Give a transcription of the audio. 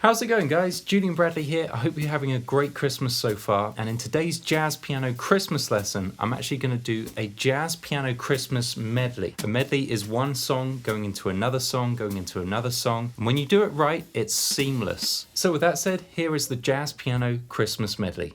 How's it going, guys? Julian Bradley here. I hope you're having a great Christmas so far. And in today's jazz piano Christmas lesson, I'm actually going to do a jazz piano Christmas medley. A medley is one song going into another song, going into another song. And when you do it right, it's seamless. So with that said, here is the jazz piano Christmas medley.